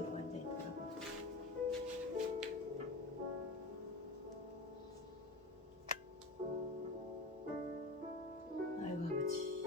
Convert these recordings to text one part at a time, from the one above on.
뒤로 앉아 있더라고. 아이고 아버지.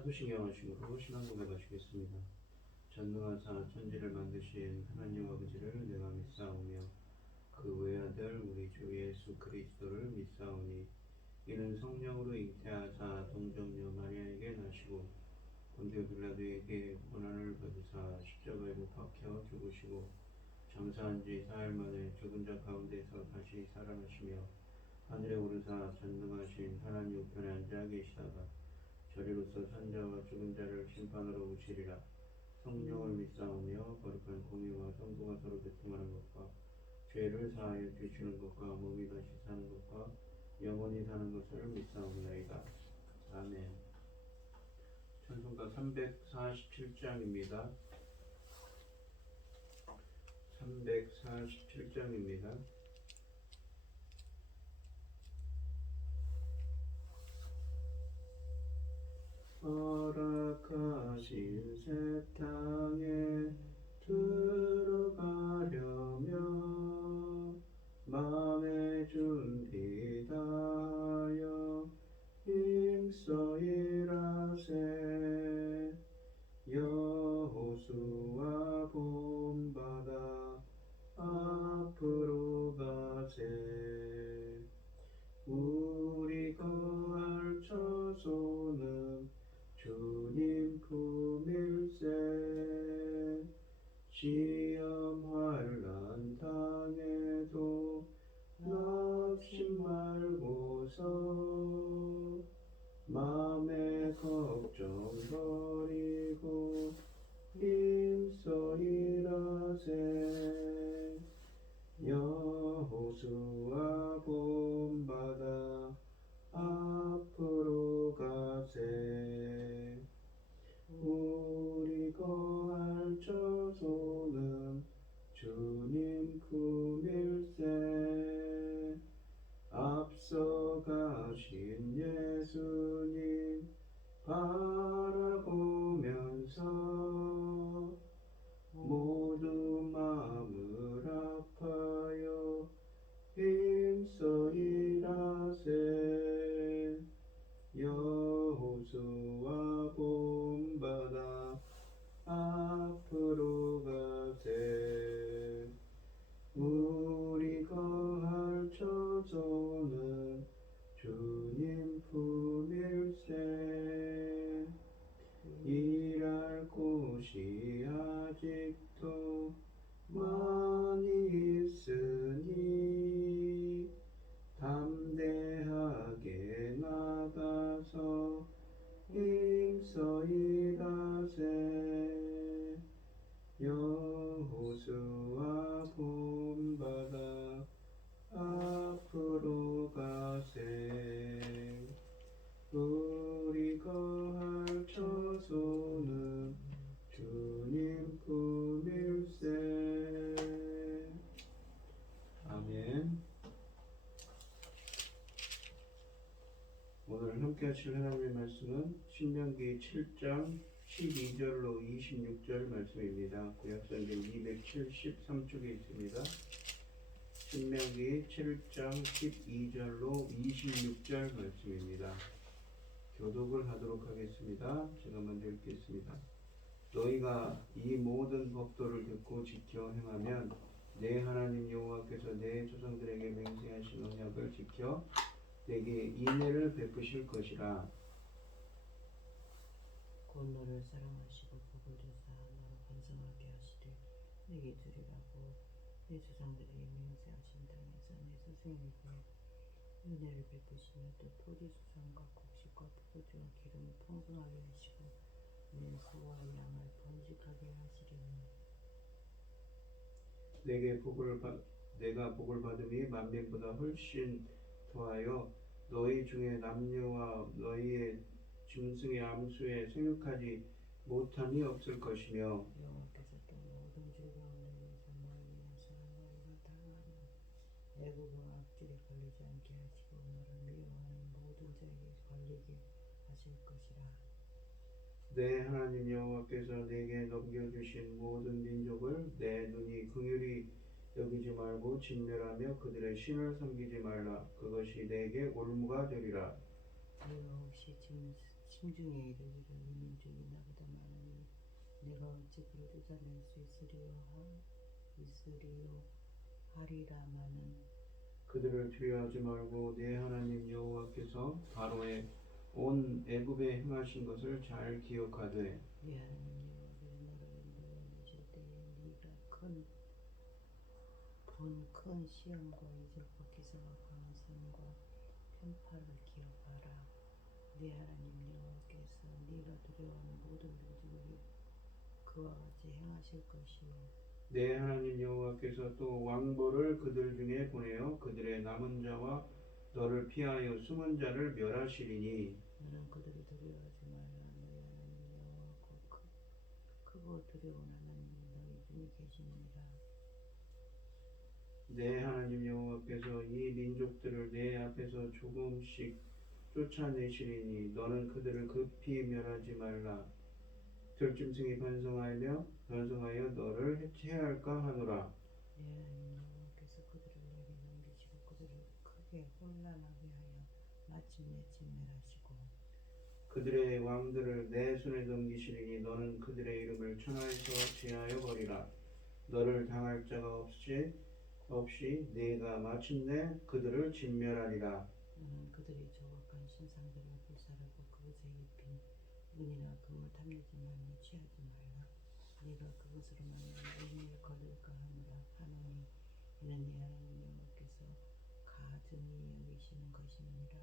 사도신경하심으로 신앙 고백하시겠습니다. 전능하사 천지를 만드신 하나님 아버지를 내가 믿사오며 그 외아들 우리 주 예수 그리스도를 믿사오니 이는 성령으로 잉태하사 동정녀 마리아에게 나시고 본디오 빌라도에게 고난을 받으사 십자가에 못 박혀 죽으시고 장사한 지 사흘 만에 죽은 자 가운데서 다시 살아나시며 하늘에 오르사 전능하신 하나님 우편에 앉아 계시다가 저리로서 산자와 죽은 자를 심판하러 오시리라. 성령을 믿사오며 거룩한 공의와 성도가 서로 교통하는 것과 죄를 사하여 주시는 것과 몸이 다시 사는 것과 영원히 사는 것을 믿사옵나이다. 아멘. 찬송가 347장입니다. 347장입니다. 허락하신 새 땅에 들어가려면 마음의 준비다하여 힘써 일하세. 여호수아 본받아 앞으로 가세. 우리 거할 처소는 주님 품일세. 시험 환난 당해도 낙심 말고서 마음의 걱정 버리고 힘써 일하세. 여호수아 본받아 앞으로 가세. 우리 거할 처소는 주님 품일세. 앞서 가신 예수님 바라보면서 모두 마음을 아파요 힘써 일하세. 여호수아 본받아 앞으로 가세. 우리 거할 처소는 주님 품일세. 일할 곳이 아직도 많이 있으니 담대하게 나가서 힘써 일하세. 여호수아 본받아 앞으로 가세. 우리 거할 처소는 주님 품일세. 아멘. 오늘 함께 하실 하나님의 말씀은 신명기 7장 12절로 26절 말씀입니다. 구약성경 273쪽에 있습니다. 신명기 7장 12절로 26절 말씀입니다. 교독을 하도록 하겠습니다. 제가 먼저 읽겠습니다. 너희가 이 모든 법도를 듣고 지켜 행하면 내 하나님 여호와께서 내 조상들에게 맹세하신 언약을 지켜 내게 인애를 베푸실 것이라. 곧 너를 사랑하시고 복을 주사 너를 번성하게 하시되 내게 주리라고 내 조상들에게 맹세하신 땅에서 내 스승에게 은혜를 베푸시며 또 토지 수산과 곡식과 포도주와 기름을 풍성하게 하시고 내 소와 양을 번식하게 하시리니 내가 복을 받음이 만민보다 훨씬 더하여 너희 중에 남녀와 너희의 짐승의 암수에 생육하지 못함이 없을 것이며 여호와께서 또 모든 죄 가운데 위에서 너희 위해서 너희가 당하는 애국의 악질에 걸리지 않게 하시고 너를 미워하는 모든 자에게 걸리게 하실 것이라. 내 하나님 여호와께서 내게 넘겨주신 모든 민족을 내 눈이 긍휼히 여기지 말고 진멸하며 그들의 신을 섬기지 말라. 그것이 내게 올무가 되리라. 네가 혹시 심중에 이르기를 이 민족이 나보다 많으니 내가 어찌 그를 쫓아낼 수 있으리요 하리라마는 그들을 두려워하지 말고 내 하나님 여호와께서 바로의 온 애굽에 행하신 것을 잘 기억하되 네 하나님 여호와께서 너를 인도하실 때에 네가 본 큰 시험과 이적과 기사와 강한 손과 편파를 기억하라. 네 하나님 여호와께서 네가 두려워하는 모든 민족에게 그와 같이 행하실 것이요 내 하나님 여호와께서 또 왕보를 그들 중에 보내어 그들의 남은 자와 너를 피하여 숨은 자를 멸하시리니 너는 그들을 두려워하지 말라. 너희 하나님 여호와고 크고 두려운 하나님이 너희 중에 계시느니라. 내 하나님 여호와께서 이 민족들을 내 앞에서 조금씩 쫓아내시리니 너는 그들을 급히 멸하지 말라. 들짐승이 번성하여 너를 해체할까 하노라. 네 하나님 여호와께서 그들을 내게 넘기시고 그들을 크게 혼란하게 하여 마침내 진멸하시고 그들의 왕들을 내 손에 넘기시리니 너는 그들의 이름을 천하에서 제하여 버리라. 너를 당할 자가 없이 네가 마침내 그들을 진멸하리라. 너는 그들이 조각한 신상들을 불살하고 그것에 입힌 은이나 금을 탐내지 말며 취하지 말라. 네가 그것으로 말미암아 은혜를 거둘까 하노니 이는 네 하나님 여호와께서 가증히 여기시는 것임이니라.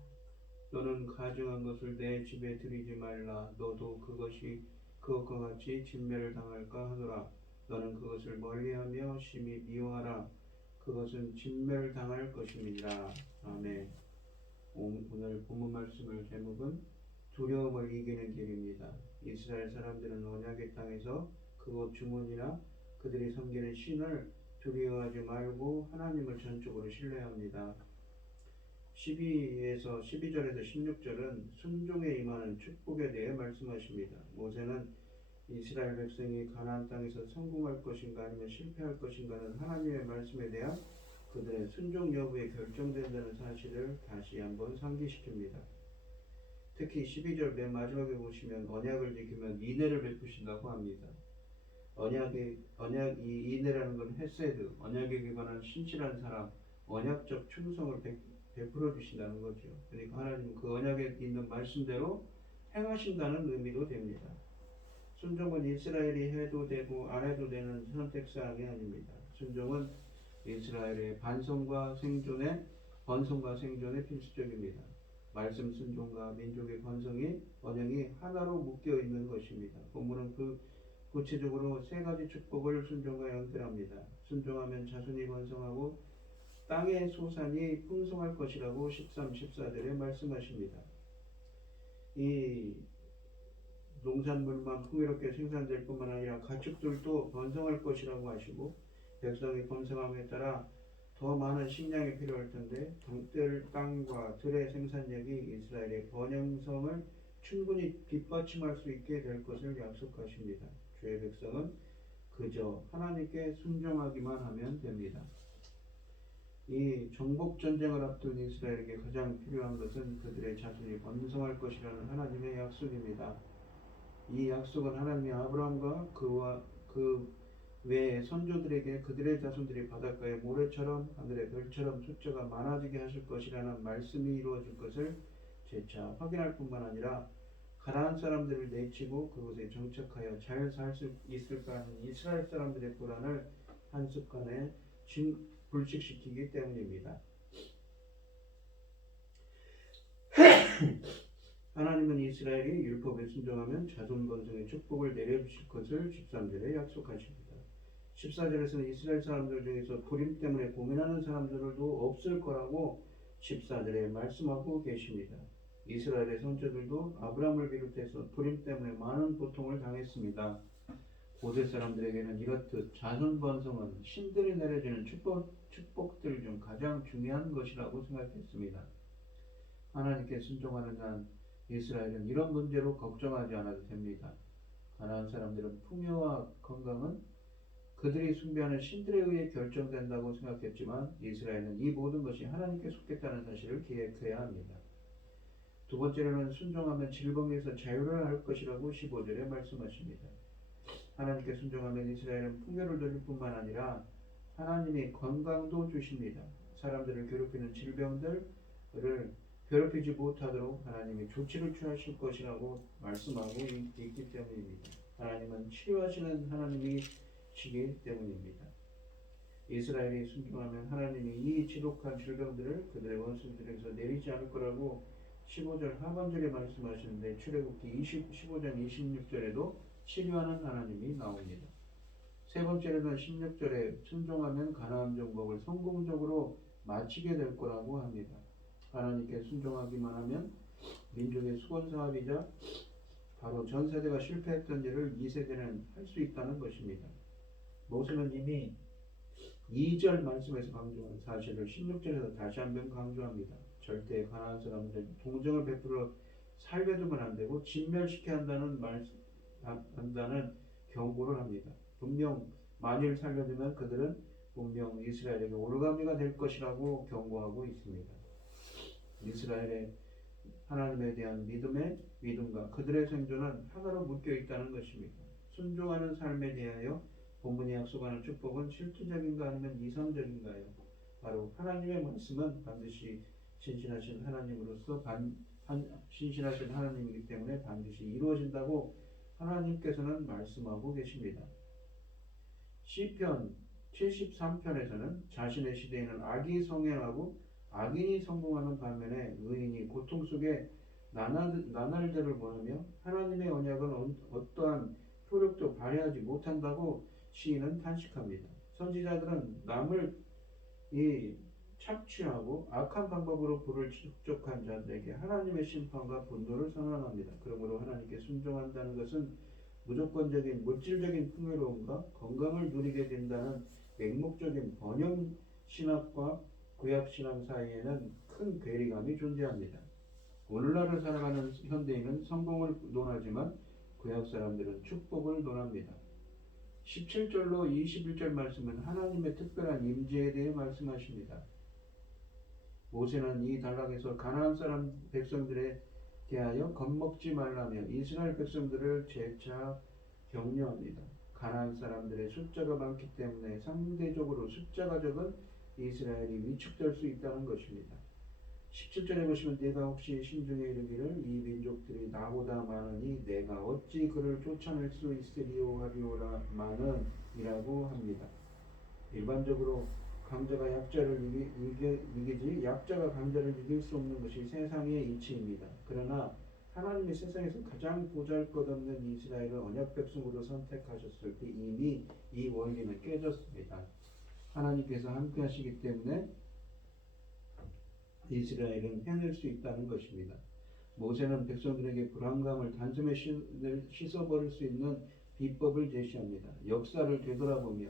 너는 가증한 것을 내 집에 들이지 말라. 너도 그것과 같이 진멸을 당할까 하노라. 너는 그것을 멀리하며 심히 미워하라. 그것은 진멸을 당할 것임이니라. 아멘. 오늘 본문 말씀을 제목은 두려움을 이기는 길입니다. 이스라엘 사람들은 언약의 땅에서 그곳 주문이나 그들이 섬기는 신을 두려워하지 말고 하나님을 전적으로 신뢰합니다. 12절에서 16절은 순종에 임하는 축복에 대해 말씀하십니다. 모세는 이스라엘 백성이 가나안 땅에서 성공할 것인가 아니면 실패할 것인가는 하나님의 말씀에 대한 그들의 순종 여부에 결정된다는 사실을 다시 한번 상기시킵니다. 특히 12절 맨 마지막에 보시면 언약을 지키면 인애를 베푸신다고 합니다. 이 인애라는 건 헤세드, 언약에 기반한 신실한 사람, 언약적 충성을 베풀어 주신다는 거죠. 그러니까 하나님은 그 언약에 있는 말씀대로 행하신다는 의미도 됩니다. 순종은 이스라엘이 해도 되고 안 해도 되는 선택사항이 아닙니다. 순종은 이스라엘의 번성과 생존에 필수적입니다. 말씀 순종과 민족의 언행이 하나로 묶여 있는 것입니다. 본문은 구체적으로 세 가지 축복을 순종과 연결합니다. 순종하면 자손이 번성하고 땅의 소산이 풍성할 것이라고 13, 14절에 말씀하십니다. 이 농산물만 풍요롭게 생산될 뿐만 아니라 가축들도 번성할 것이라고 하시고 백성이 번성함에 따라 더 많은 식량이 필요할 텐데 땅과 들의 생산력이 이스라엘의 번영성을 충분히 뒷받침할 수 있게 될 것을 약속하십니다. 주의 백성은 그저 하나님께 순종하기만 하면 됩니다. 이 정복 전쟁을 앞둔 이스라엘에게 가장 필요한 것은 그들의 자손이 번성할 것이라는 하나님의 약속입니다. 이 약속은 하나님이 아브라함과 그 외의 선조들에게 그들의 자손들이 바닷가의 모래처럼 하늘의 별처럼 숫자가 많아지게 하실 것이라는 말씀이 이루어질 것을 재차 확인할 뿐만 아니라 가나안 사람들을 내치고 그곳에 정착하여 잘 살 수 있을까 하는 이스라엘 사람들의 불안을 한순간에 불식시키기 때문입니다. 하나님은 이스라엘이 율법에 순종하면 자손 번성의 축복을 내려주실 것을 13절에 약속하십니다. 14절에서는 이스라엘 사람들 중에서 불임 때문에 고민하는 사람들도 없을 거라고 14절에 말씀하고 계십니다. 이스라엘의 선조들도 아브라함을 비롯해서 불임 때문에 많은 고통을 당했습니다. 고대 사람들에게는 이렇듯 자손 번성은 신들이 내려주는 축복들 중 가장 중요한 것이라고 생각했습니다. 하나님께 순종하는 한 이스라엘은 이런 문제로 걱정하지 않아도 됩니다. 가나안 사람들은 풍요와 건강은 그들이 숭배하는 신들에 의해 결정된다고 생각했지만 이스라엘은 이 모든 것이 하나님께 속했다는 사실을 기억해야 합니다. 두 번째로는 순종하면 질병에서 자유를 할 것이라고 15절에 말씀하십니다. 하나님께 순종하면 이스라엘은 풍요를 누릴 뿐만 아니라 하나님이 건강도 주십니다. 사람들을 괴롭히는 질병들을 괴롭히지 못하도록 하나님이 조치를 취하실 것이라고 말씀하고 있기 때문입니다. 하나님은 치료하시는 하나님이시기 때문입니다. 이스라엘이 순종하면 하나님이 이 지독한 질병들을 그들의 원수들에게서 내리지 않을 거라고 15절 하반절에 말씀하시는데 출애굽기 15장 26절에도 치료하는 하나님이 나옵니다. 세 번째로는 16절에 순종하면 가나안 정복을 성공적으로 마치게 될 거라고 합니다. 하나님께 순종하기만 하면 민족의 수건사업이자 바로 전 세대가 실패했던 일을 2세대는 할 수 있다는 것입니다. 모세는 이미 2절 말씀에서 강조한 사실을 16절에서 다시 한번 강조합니다. 절대 가나안 사람들 동정을 베풀어 살려두면 안 되고 진멸시켜야 한다는 경고를 합니다. 분명 만일 살려두면 그들은 분명 이스라엘에게 올가미가 될 것이라고 경고하고 있습니다. 이스라엘의 하나님에 대한 믿음과 그들의 생존은 하나로 묶여 있다는 것입니다. 순종하는 삶에 대하여 본문이 약속하는 축복은 실질적인가 아니면 이상적인가요? 바로 하나님의 말씀은 반드시 신실하신 하나님으로서 신실하신 하나님이기 때문에 반드시 이루어진다고 하나님께서는 말씀하고 계십니다. 시편 73편에서는 자신의 시대에는 악이 성행하고 악인이 성공하는 반면에 의인이 고통 속에 나날들을 보내며 하나님의 언약은 어떠한 효력도 발휘하지 못한다고 시인은 탄식합니다. 선지자들은 남을 착취하고 악한 방법으로 부를 축적한 자들에게 하나님의 심판과 분노를 선언합니다. 그러므로 하나님께 순종한다는 것은 무조건적인 물질적인 풍요로움과 건강을 누리게 된다는 맹목적인 번영신학과 구약신앙 사이에는 큰 괴리감이 존재합니다. 오늘날을 살아가는 현대인은 성공을 논하지만 구약 사람들은 축복을 논합니다. 17절로 21절 말씀은 하나님의 특별한 임재에 대해 말씀하십니다. 모세는 이 단락에서 가나안 사람 백성들에 대하여 겁먹지 말라며 이스라엘 백성들을 재차 격려합니다. 가나안 사람들의 숫자가 많기 때문에 상대적으로 숫자가 적은 이스라엘이 위축될 수 있다는 것입니다. 17절에 보시면 내가 혹시 신중에 이르기를 이 민족들이 나보다 많으니 내가 어찌 그를 쫓아낼 수 있으리요 하리오라 많은이라고 합니다. 일반적으로 강자가 약자를 이기지 약자가 강자를 이길 수 없는 것이 세상의 이치입니다. 그러나 하나님이 세상에서 가장 보잘것없는 이스라엘을 언약 백성으로 선택하셨을 때 이미 이 원리는 깨졌습니다. 하나님께서 함께 하시기 때문에 이스라엘은 해낼 수 있다는 것입니다. 모세는 백성들에게 불안감을 단숨에 씻어버릴 수 있는 비법을 제시합니다. 역사를 되돌아보며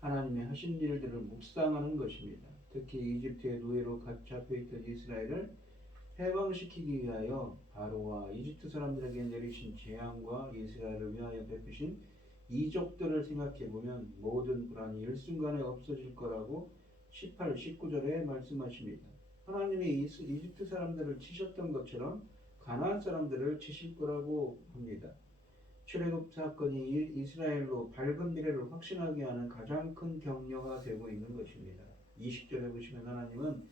하나님이 하신 일들을 묵상하는 것입니다. 특히 이집트의 노예로 잡혀있던 이스라엘을 해방시키기 위하여 바로와 이집트 사람들에게 내리신 재앙과 이스라엘을 위하여 베푸신 이적들을 생각해보면 모든 불안이 일순간에 없어질 거라고 18, 19절에 말씀하십니다. 하나님이 이집트 사람들을 치셨던 것처럼 가나안 사람들을 치실 거라고 합니다. 출애굽 사건이 이스라엘로 밝은 미래를 확신하게 하는 가장 큰 격려가 되고 있는 것입니다. 20절에 보시면 하나님은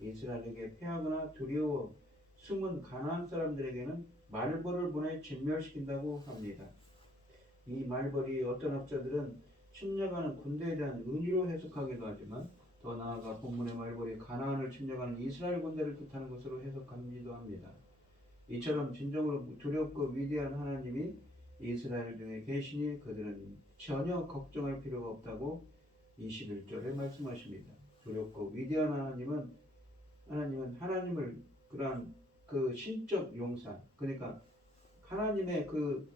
이스라엘에게 패하거나 두려워 숨은 가나안 사람들에게는 말벌을 보내 진멸시킨다고 합니다. 이 말벌이 어떤 학자들은 침략하는 군대에 대한 은유로 해석하기도 하지만 더 나아가 본문의 말벌이 가나안을 침략하는 이스라엘 군대를 뜻하는 것으로 해석하기도 합니다. 이처럼 진정으로 두렵고 위대한 하나님이 이스라엘 중에 계시니 그들은 전혀 걱정할 필요가 없다고 21절에 말씀하십니다. 두렵고 위대한 하나님을 그러한 그 신적 용사, 그러니까 하나님의 그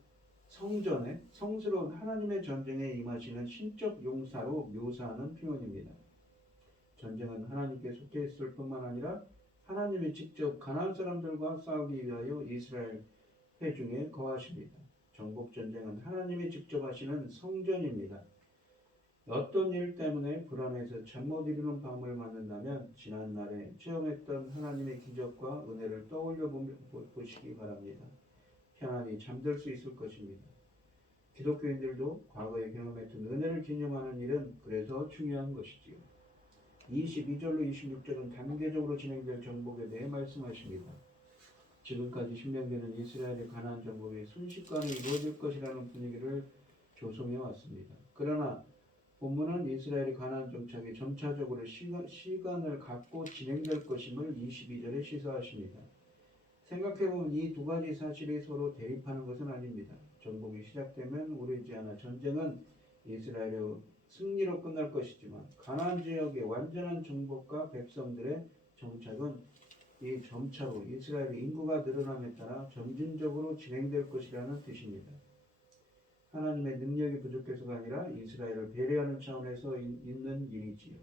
성전에 성스러운 하나님의 전쟁에 임하시는 신적 용사로 묘사하는 표현입니다. 전쟁은 하나님께 속해 있을 뿐만 아니라 하나님이 직접 가나안 사람들과 싸우기 위하여 이스라엘 회중에 거하십니다. 정복 전쟁은 하나님이 직접 하시는 성전입니다. 어떤 일 때문에 불안해서 잠 못 이루는 밤을 맞는다면 지난날에 체험했던 하나님의 기적과 은혜를 떠올려 보시기 바랍니다. 편안히 잠들 수 있을 것입니다. 기독교인들도 과거에 경험했던 은혜를 기념하는 일은 그래서 중요한 것이지요. 22절로 26절은 단계적으로 진행될 정복에 대해 말씀하십니다. 지금까지 신명기는 이스라엘의 가나안 정복이 순식간에 이루어질 것이라는 분위기를 조성해 왔습니다. 그러나 본문은 이스라엘의 가나안 정착이 점차적으로 시간을 갖고 진행될 것임을 22절에 시사하십니다. 생각해보면 이 두 가지 사실이 서로 대립하는 것은 아닙니다. 정복이 시작되면 오래지 않아 전쟁은 이스라엘의 승리로 끝날 것이지만 가나안 지역의 완전한 정복과 백성들의 정착은 이 점차로 이스라엘의 인구가 늘어남에 따라 점진적으로 진행될 것이라는 뜻입니다. 하나님의 능력이 부족해서가 아니라 이스라엘을 배려하는 차원에서 있는 일이지요.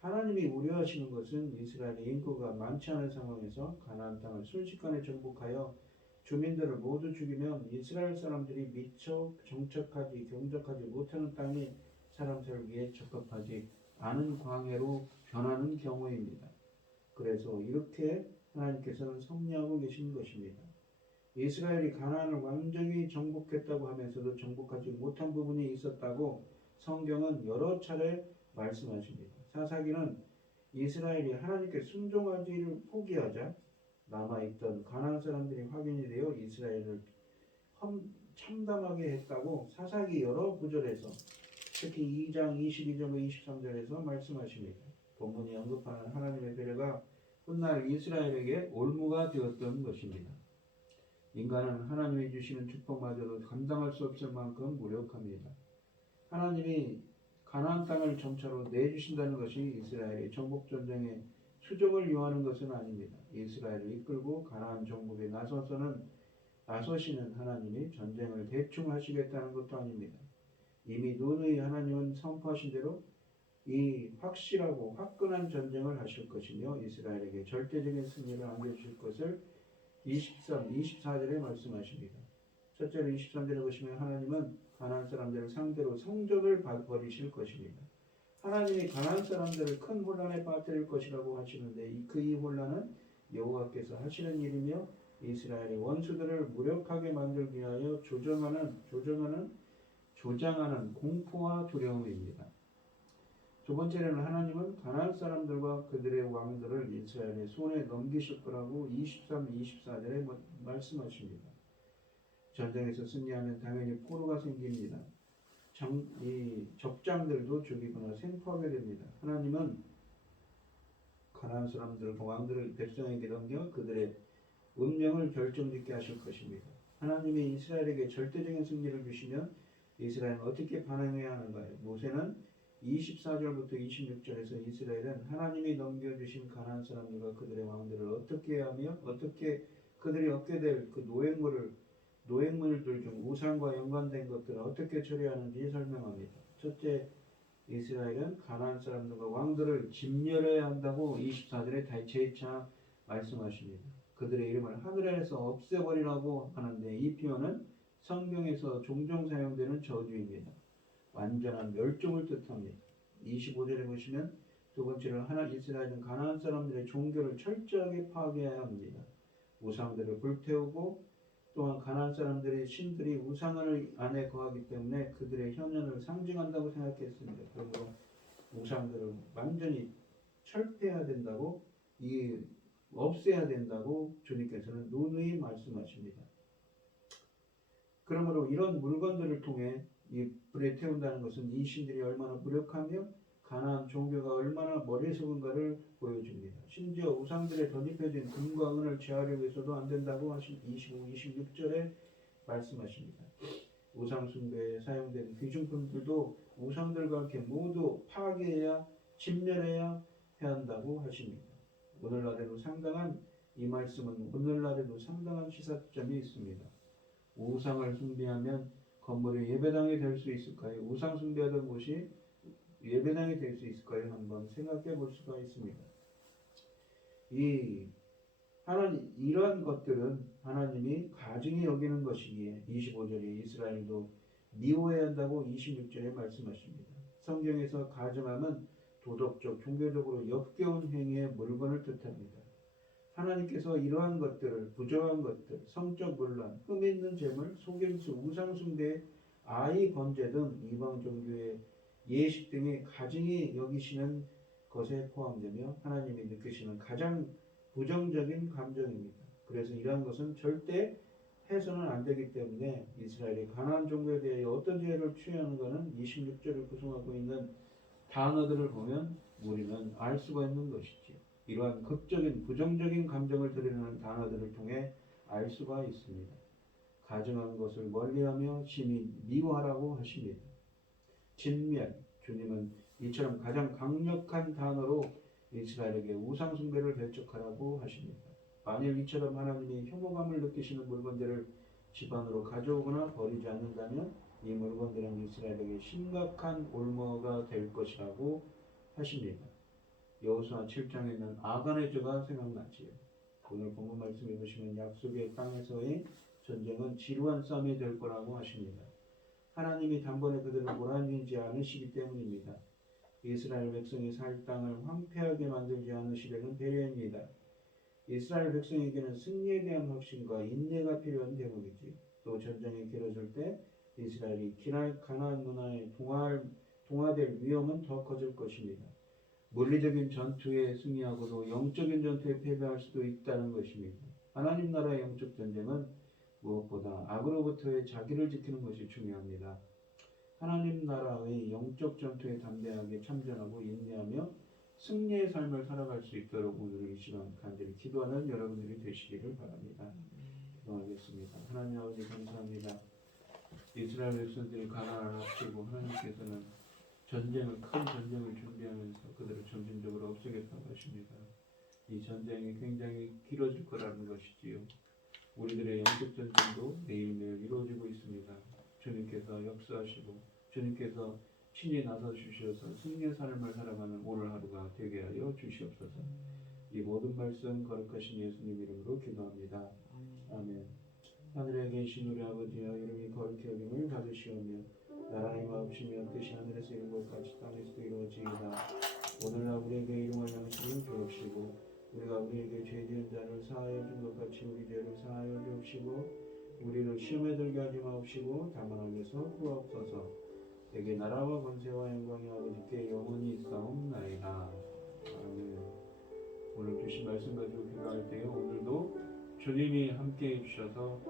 하나님이 우려하시는 것은 이스라엘의 인구가 많지 않은 상황에서 가나안 땅을 순식간에 정복하여 주민들을 모두 죽이면 이스라엘 사람들이 미처 정착하지 경작하지 못하는 땅이 사람 살기에 적합하지 않은 광야로 변하는 경우입니다. 그래서 이렇게 하나님께서는 섭리하고 계신 것입니다. 이스라엘이 가나안을 완전히 정복했다고 하면서도 정복하지 못한 부분이 있었다고 성경은 여러 차례 말씀하십니다. 사사기는 이스라엘이 하나님께 순종하지를 포기하자 남아있던 가나안 사람들이 확인이 되어 이스라엘을 참담하게 했다고 사사기 여러 구절에서 특히 2장 22절로 23절에서 말씀하십니다. 본문이 언급하는 하나님의 배려가 훗날 이스라엘에게 올무가 되었던 것입니다. 인간은 하나님이 주시는 축복마저도 감당할 수 없을 만큼 무력합니다. 하나님이 가나안 땅을 점차로 내주신다는 것이 이스라엘의 정복전쟁에 수종을 요하는 것은 아닙니다. 이스라엘을 이끌고 가나안 정복에 나서시는 하나님이 전쟁을 대충 하시겠다는 것도 아닙니다. 이미 누누이 하나님은 선포하신 대로 이 확실하고 화끈한 전쟁을 하실 것이며 이스라엘에게 절대적인 승리를 안겨주실 것을 23, 24절에 말씀하십니다. 첫째로 23절에 보시면 하나님은 가나안 사람들을 상대로 성전을 버리실 것입니다. 하나님이 가나안 사람들을 큰 혼란에 빠뜨릴 것이라고 하시는데 이 혼란은 여호와께서 하시는 일이며 이스라엘의 원수들을 무력하게 만들기 위하여 조장하는 공포와 두려움입니다. 두 번째로는 하나님은 가나안 사람들과 그들의 왕들을 이스라엘의 손에 넘기실 거라고 23, 24절에 말씀하십니다. 전쟁에서 승리하면 당연히 포로가 생깁니다. 이 적장들도 죽이거나 생포하게 됩니다. 하나님은 가나안 사람들과 왕들을 백성에게 넘겨 그들의 운명을 결정짓게 하실 것입니다. 하나님이 이스라엘에게 절대적인 승리를 주시면 이스라엘은 어떻게 반응해야 하는가요? 모세는 24절부터 26절에서 이스라엘은 하나님이 넘겨주신 가나안 사람들과 그들의 왕들을 어떻게 하며 어떻게 그들이 얻게 될 그 노획물들 중 우상과 연관된 것들을 어떻게 처리하는지 설명합니다. 첫째, 이스라엘은 가나안 사람들과 왕들을 진멸해야 한다고 24절에 재차 말씀하십니다. 그들의 이름을 하늘에서 없애버리라고 하는데 이 표현은 성경에서 종종 사용되는 저주입니다. 완전한 멸종을 뜻합니다. 25절에 보시면 두 번째로 이스라엘은 가나안 사람들의 종교를 철저하게 파괴해야 합니다. 우상들을 불태우고 또한 가나안 사람들의 신들이 우상을 안에 거하기 때문에 그들의 현현을 상징한다고 생각했습니다. 그러므로 우상들을 완전히 철폐해야 된다고 없애야 된다고 주님께서는 누누이 말씀하십니다. 그러므로 이런 물건들을 통해 이 불에 태운다는 것은 이 신들이 얼마나 무력하며 가나안 종교가 얼마나 머리에 속은가를 보여줍니다. 심지어 우상들에 덧입혀진 금과 은을 제하려고 해서도 안 된다고 25, 26절에 말씀하십니다. 우상 숭배에 사용된 귀중품들도 우상들과 함께 모두 파괴해야 진멸해야 해야 한다고 하십니다. 이 말씀은 오늘날에도 상당한 시사점이 있습니다. 우상을 숭배하면 건물이 예배당이 될 수 있을까요? 우상 숭배하던 곳이 예배당이 될 수 있을까요? 한번 생각해 볼 수가 있습니다. 이러한 것들은 하나님이 가증히 여기는 것이기에 25절에 이스라엘도 미워해야 한다고 26절에 말씀하십니다. 성경에서 가증함은 도덕적, 종교적으로 역겨운 행위의 물건을 뜻합니다. 하나님께서 이러한 것들을, 부정한 것들, 성적 논란, 흠 있는 재물, 속임수, 우상숭배, 아이 번제 등 이방 종교의 예식 등의 가증히 여기시는 것에 포함되며 하나님이 느끼시는 가장 부정적인 감정입니다. 그래서 이러한 것은 절대 해서는 안 되기 때문에 이스라엘이 가나안 종교에 대해 어떤 죄를 취하는 것은 26절을 구성하고 있는 단어들을 보면 우리는 알 수가 있는 것이지요. 이러한 극적인 부정적인 감정을 드러내는 단어들을 통해 알 수가 있습니다. 가증한 것을 멀리하며 심히 미워하라고 하십니다. 진멸, 주님은 이처럼 가장 강력한 단어로 이스라엘에게 우상숭배를 배척하라고 하십니다. 만일 이처럼 하나님이 혐오감을 느끼시는 물건들을 집안으로 가져오거나 버리지 않는다면 이 물건들은 이스라엘에게 심각한 올무가 될 것이라고 하십니다. 여호수아 7장에는 아간의 죄가 생각나지요. 오늘 본문 말씀해 보시면 약속의 땅에서의 전쟁은 지루한 싸움이 될 거라고 하십니다. 하나님이 단번에 그들을 몰아내지 않으시기 때문입니다. 이스라엘 백성이 살 땅을 황폐하게 만들지 않으시려는 배려입니다. 이스라엘 백성에게는 승리에 대한 확신과 인내가 필요한 대목이지요. 또 전쟁이 길어질 때 이스라엘이 가나안 문화에 동화될 위험은 더 커질 것입니다. 물리적인 전투에 승리하고도 영적인 전투에 패배할 수도 있다는 것입니다. 하나님 나라의 영적 전쟁은 무엇보다 악으로부터의 자기를 지키는 것이 중요합니다. 하나님 나라의 영적 전투에 담대하게 참전하고 인내하며 승리의 삶을 살아갈 수 있도록 오늘 이 시간 간절히 기도하는 여러분들이 되시기를 바랍니다. 기도하겠습니다. 하나님 아버지 감사합니다. 이스라엘 백성들이 가나안을 앞두고 하나님께서는 큰 전쟁을 준비하면서 그들을 점진적으로 없애겠다고 하십니다. 이 전쟁이 굉장히 길어질 거라는 것이지요. 우리들의 영적 전쟁도 매일매일 이루어지고 있습니다. 주님께서 역사하시고 주님께서 친히 나서 주셔서 승리의 삶을 살아가는 오늘 하루가 되게 하여 주시옵소서. 이 모든 말씀 거룩하신 예수님 이름으로 기도합니다. 아멘. 하늘에 계신 우리 아버지여 이름이 거룩히 여김을 받으시오며 나라의 마옵시며 뜻이 하늘에서 이룬 것 같이 땅에서도 이루어지이다. 오늘날 우리에게 일용할 양식을 주옵시고 우리가 우리에게 죄 지은 자를 사하여 준 것 같이 우리 죄를 사하여 주옵시고 우리를 시험에 들게 하지 마옵시고 다만 악에서 구하옵소서. 내게 나라와 권세와 영광이 아버지께 영원히 있사옵나이다. 아멘. 오늘 주신 말씀 가지고 기도할 때요 오늘도 주님이 함께 해주셔서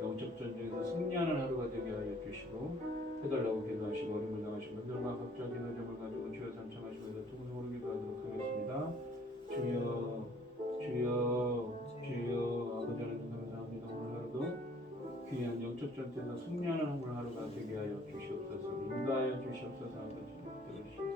영적 전쟁에서 승리하는 하루가 되게 하여 주시고 해달라고 기도하시고 어려움을 당하신 분들과 각자 기도 점을 가지고 주여 삼창하시면서 통성으로 기도하도록 하겠습니다. 주여 주여 주여 아버지 하나님 감사합니다. 오늘 하루도 귀한 영적 전쟁에서 승리하는 오늘 하루가 되게 하여 주시옵소서. 인도하여 주시옵소서. 아버지